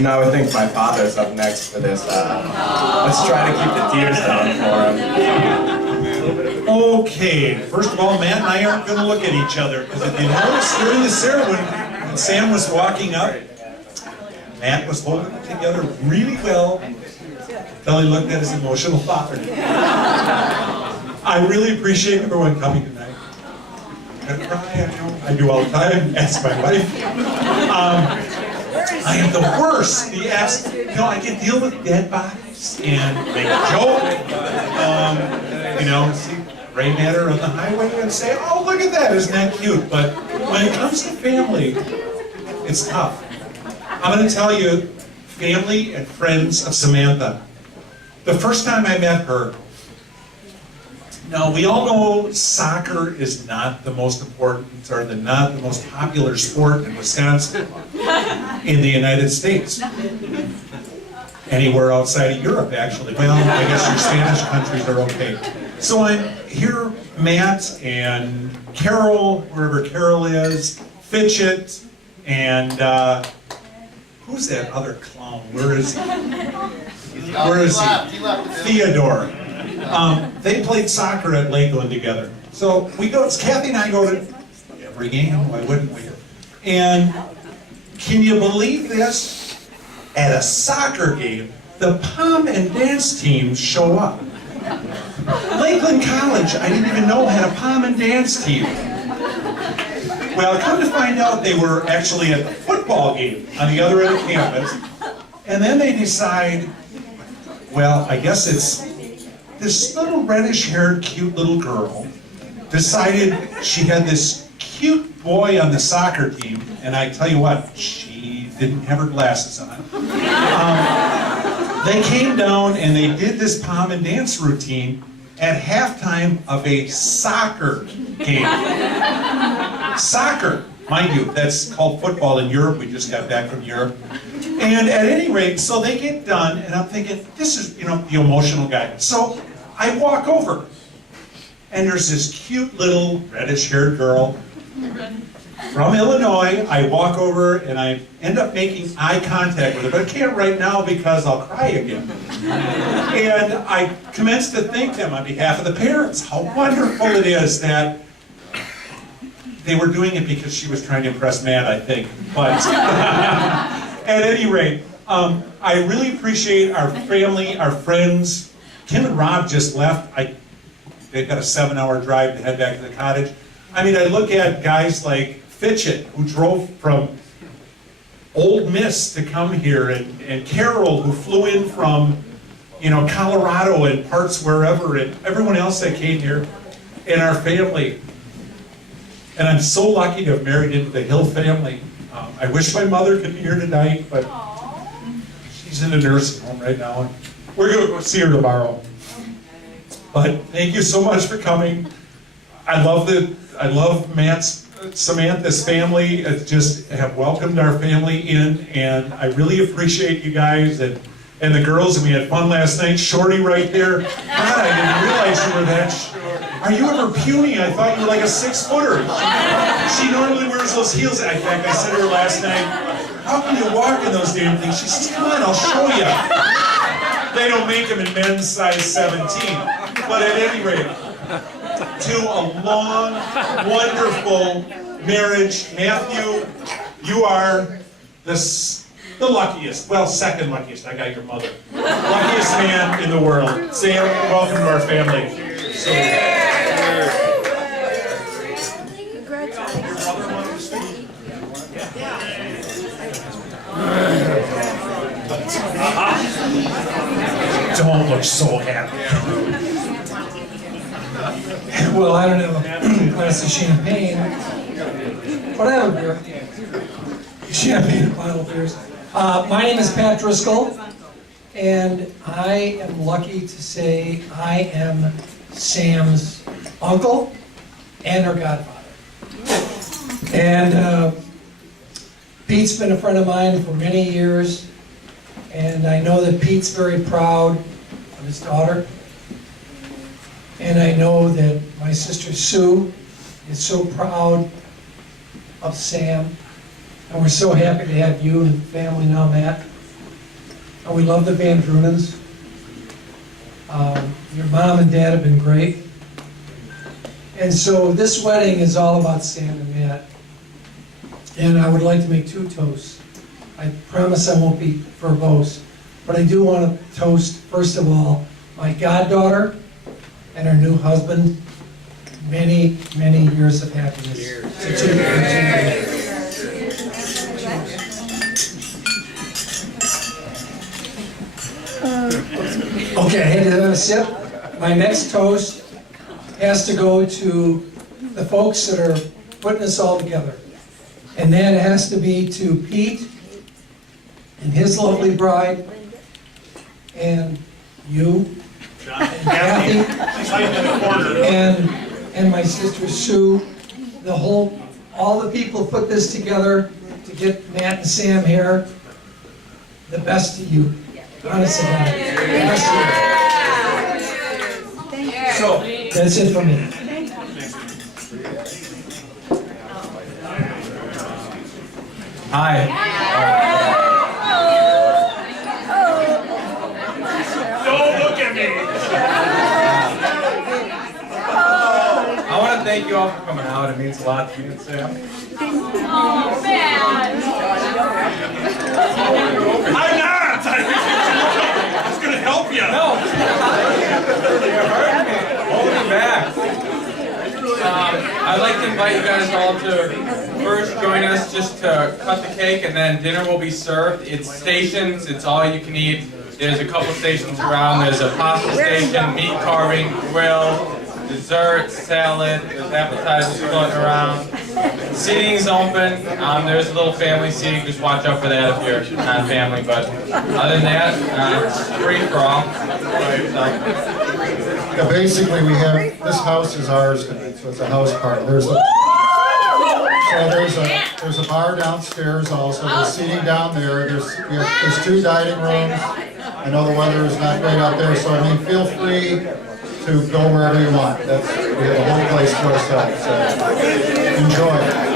Now I think my father's up next for this. Let's try to keep the tears down for him. Okay, first of all, Matt and I aren't going to look at each other, because if you notice during the ceremony, when Sam was walking up, Matt was holding it together really well until he looked at his emotional father. I really appreciate everyone coming tonight. I'm gonna cry, I know. I do all the time. Ask my wife. I am the worst. I can deal with dead bodies and make a joke. See gray matter on the highway and say, "Oh, look at that! Isn't that cute?" But when it comes to family, it's tough. I'm going to tell you, family and friends of Samantha. The first time I met her, now we all know soccer is not the most important or not the most popular sport in Wisconsin, in the United States. Anywhere outside of Europe, actually. Well, I guess your Spanish countries are okay. So I'm here, Matt and Carol, wherever Carol is, Fitchett, and who's that other clown? Where is he? Where is he? Theodore. They played soccer at Lakeland together. So we go, Kathy and I go to every game, why wouldn't we? And can you believe this? At a soccer game, the pom and dance teams show up. Lakeland College, I didn't even know, had a pom and dance team. Well, come to find out, they were actually at the football game on the other end of campus. And then they decide, well, I guess it's this little reddish-haired, cute little girl decided she had this cute boy on the soccer team, and I tell you what, she didn't have her glasses on. They came down and they did this pom and dance routine at halftime of a soccer game. Soccer, mind you, that's called football in Europe. We just got back from Europe. And at any rate, so they get done, and I'm thinking, this is, the emotional guy. So I walk over, and there's this cute little reddish-haired girl from Illinois. I walk over, and I end up making eye contact with her, but I can't right now because I'll cry again. And I commence to thank them on behalf of the parents. How wonderful it is that they were doing it because she was trying to impress Matt, I think. But at any rate, I really appreciate our family, our friends. Kim and Rob just left. They've got a 7-hour drive to head back to the cottage. I mean, I look at guys like Fitchett, who drove from Old Miss to come here, and Carol, who flew in from, Colorado and parts wherever, and everyone else that came here, and our family. And I'm so lucky to have married into the Hill family. I wish my mother could be here tonight, but she's in a nursing home right now. We're going to go see her tomorrow. But thank you so much for coming. I love Samantha's family. Just have welcomed our family in, and I really appreciate you guys and the girls. And we had fun last night. Shorty right there. God, I didn't realize you were that short. Are you ever puny? I thought you were like a 6-footer. She normally wears those heels. In fact, I said to her last night, how can you walk in those damn things? She says, come on, I'll show you. They don't make them in men's size 17. But at any rate, to a long, wonderful marriage. Matthew, you are the luckiest, well, second luckiest. I got your mother. Luckiest man in the world. Sam, welcome to our family. So, don't look so happy. Well, I don't have a glass of champagne, but I have a beer. Champagne and bottle of beers. My name is Pat Driscoll, and I am lucky to say I am Sam's uncle and her godfather. And Pete's been a friend of mine for many years, and I know that Pete's very proud of his daughter. And I know that my sister Sue is so proud of Sam. And we're so happy to have you and family now, Matt. And we love the Van Drunens. Your mom and dad have been great. And so this wedding is all about Sam and Matt. And I would like to make 2 toasts. I promise I won't be verbose, but I do want to toast, first of all, my goddaughter and her new husband. Many, many years of happiness. Okay, I had to have a sip. My next toast has to go to the folks that are putting this all together. And that has to be to Pete and his lovely bride, and you, and Kathy, and my sister Sue, all the people who put this together to get Matt and Sam here. The best to you, honestly. So that's it for me. Hi. Don't look at me. I want to thank you all for coming out. It means a lot to me and Sam. Oh, man. I'm not! I was going to help you. No! You hurt me. Hold me back. I'd like to invite you guys all to first join us just to cut the cake, and then dinner will be served. It's stations, it's all you can eat. There's a couple stations around. There's a pasta station, meat carving, grill, dessert, salad, there's appetizers floating around. Seating's open. There's a little family seating. Just watch out for that if you're not family. But other than that, it's free for all. Yeah, basically, we have, this house is ours tonight, so it's a house party. There's a bar downstairs also. There's seating down there. There's 2 dining rooms. I know the weather is not great out there, so I mean, feel free to go wherever you want. We have a whole place to ourselves. So enjoy.